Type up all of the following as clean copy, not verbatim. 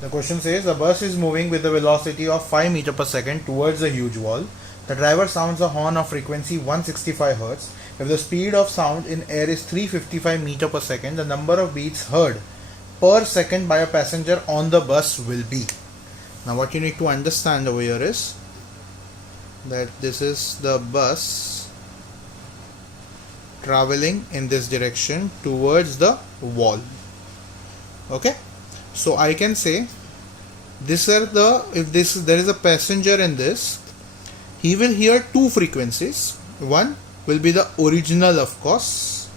The question says a bus is moving with a velocity of 5 meter per second towards a huge wall. The driver sounds a horn of frequency 165 Hz. If the speed of sound in air is 355 meter per second, the number of beats heard per second by a passenger on the bus will be. Now what you need to understand over here is that this is the bus traveling in this direction towards the wall. Okay, so I can say this are if there is a passenger in this, he will hear two frequencies. One will be the original, of course,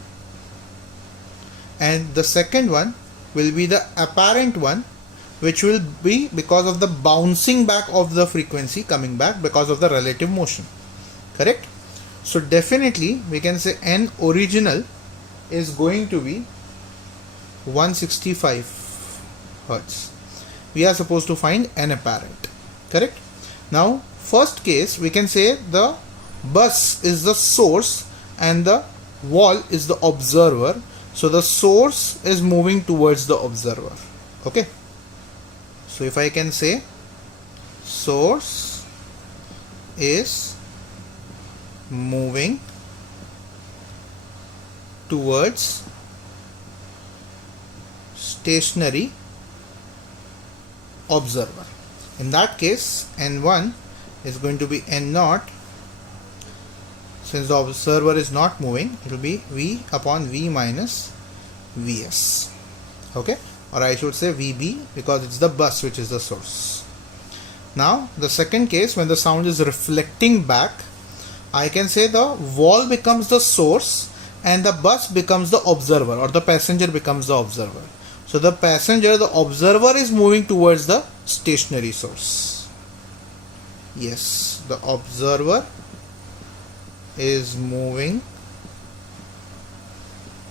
and the second one will be the apparent one, which will be because of the bouncing back of the frequency coming back because of the relative motion. Correct? So definitely we can say n original is going to be 165 Hertz. We are supposed to find n apparent. Correct? Now first case we can say the bus is the source and the wall is the observer. So the source is moving towards the observer. Okay. So if I can say source is moving towards stationary observer. In that case, N1 is going to be N0. Since the observer is not moving, it will be V upon V minus Vs. Okay, or I should say Vb, because it's the bus which is the source. Now the second case, when the sound is reflecting back, I can say the wall becomes the source and the bus becomes the observer, or the passenger becomes the observer. So the passenger, the observer, is moving towards the stationary source. Yes, the observer is moving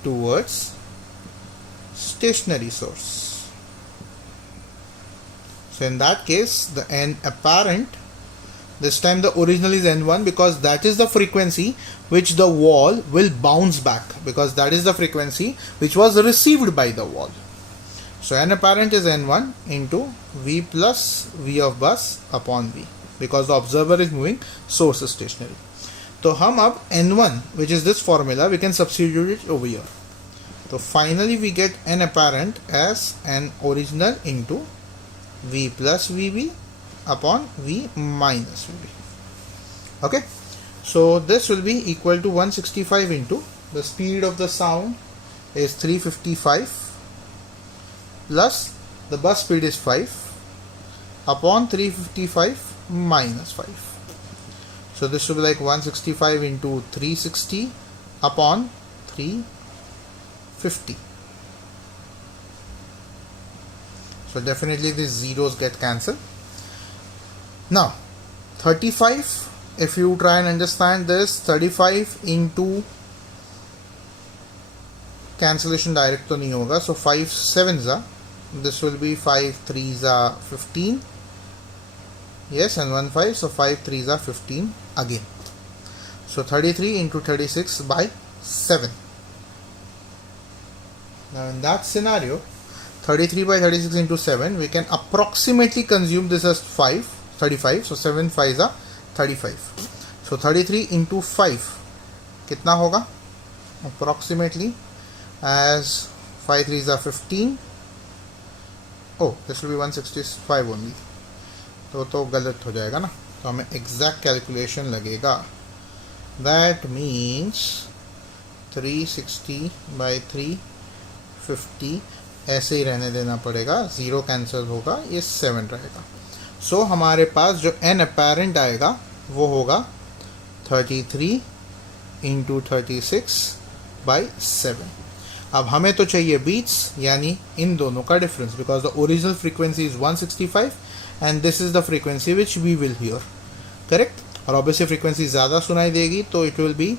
towards stationary source. So in that case, the n apparent, this time the original is n1, because that is the frequency which the wall will bounce back, because that is the frequency which was received by the wall. So n apparent is n1 into V plus V of bus upon V, because the observer is moving, source is stationary. तो हम अब n1, which is this formula, we can substitute it over here. So finally we get n apparent as n original into V plus Vb upon V minus Vb. Okay, so this will be equal to 165 into the speed of the sound is 355 plus the bus speed is 5 upon 355 minus 5. So this should be like 165 into 360 upon 350. So definitely these zeros get cancelled. Now 35, if you try and understand this, 35 into cancellation direct तो नहीं होगा. So 5 sevens are, this will be 5 threes are 15. Yes, and 1 5, so 5 threes are 15 again. So 33 into 36 by 7. Now in that scenario, 33 by 36 into 7, we can approximately consume this as 35. So 7 5s are 35. So 33 into 5 कितना होगा? Approximately as 5 3s are 15. Oh, this will be 165 only. तो गलत हो जाएगा ना, तो हमें exact calculation लगेगा. दैट मीन्स 360 बाई 350 ऐसे ही रहने देना पड़ेगा, ज़ीरो कैंसिल होगा, ये 7 रहेगा. सो हमारे पास जो n apparent आएगा वो होगा 33 इंटू 36 बाई 7. अब हमें तो चाहिए बीट्स, यानी इन दोनों का difference, because the original frequency is 165 and this is the frequency which we will hear. Correct? और obviously frequency ज़्यादा सुनाई देगी, तो it will be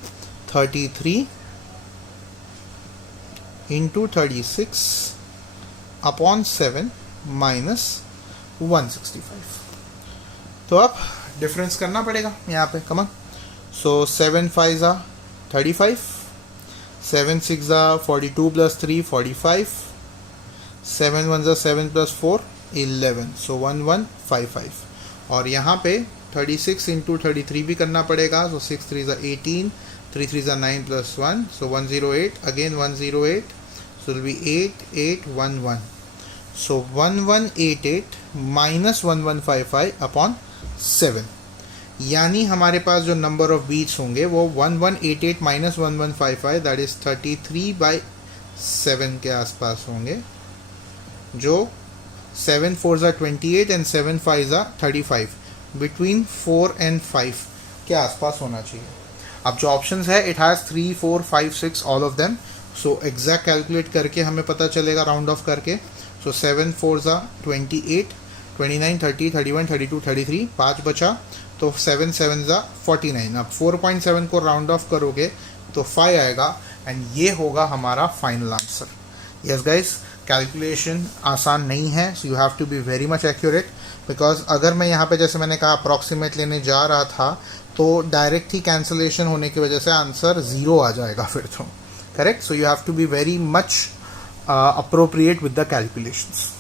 33 into 36 upon 7 minus 165. तो अब डिफरेंस करना पड़ेगा यहाँ पे. Come on. So 7 5s are 35, 7 6s are 42 plus 3 45, 7 1s are 7 plus 4 11, सो 1155। और यहाँ पे 36 इंटू 33 भी करना पड़ेगा, सो 6 3 ज़ा 18, 3 3 ज़ा 9 plus 1, so 108, again 108, so will be 8811, so 1188 minus 1155 upon 7, यानी हमारे पास जो नंबर ऑफ बीट्स होंगे वो 1188 माइनस 1155 दैट इज 33/7 के आसपास होंगे, जो 7 4 ज़ा 28 एंड 7 5 ज़ा 35, बिटवीन 4 एंड 5 के आसपास होना चाहिए। अब जो ऑप्शंस है it has 3 4 5 6 all of them, so exact calculate करके हमें पता चलेगा राउंड ऑफ करके। सो 7 4 ज़ा 28, 29 30 31 32 33, 5 बचा, तो 7 7 ज़ा 49। अब 4.7 को राउंड ऑफ करोगे तो 5 आएगा एंड ये होगा हमारा final answer. Yes guys, calculation आसान नहीं है, so you have to be very much accurate, because अगर मैं यहाँ पे जैसे मैंने कहा अप्रॉक्सीमेट लेने जा रहा था तो डायरेक्ट ही कैंसलेशन होने की वजह से आंसर 0 आ जाएगा फिर तो, correct. So you have to be very much appropriate with the calculations.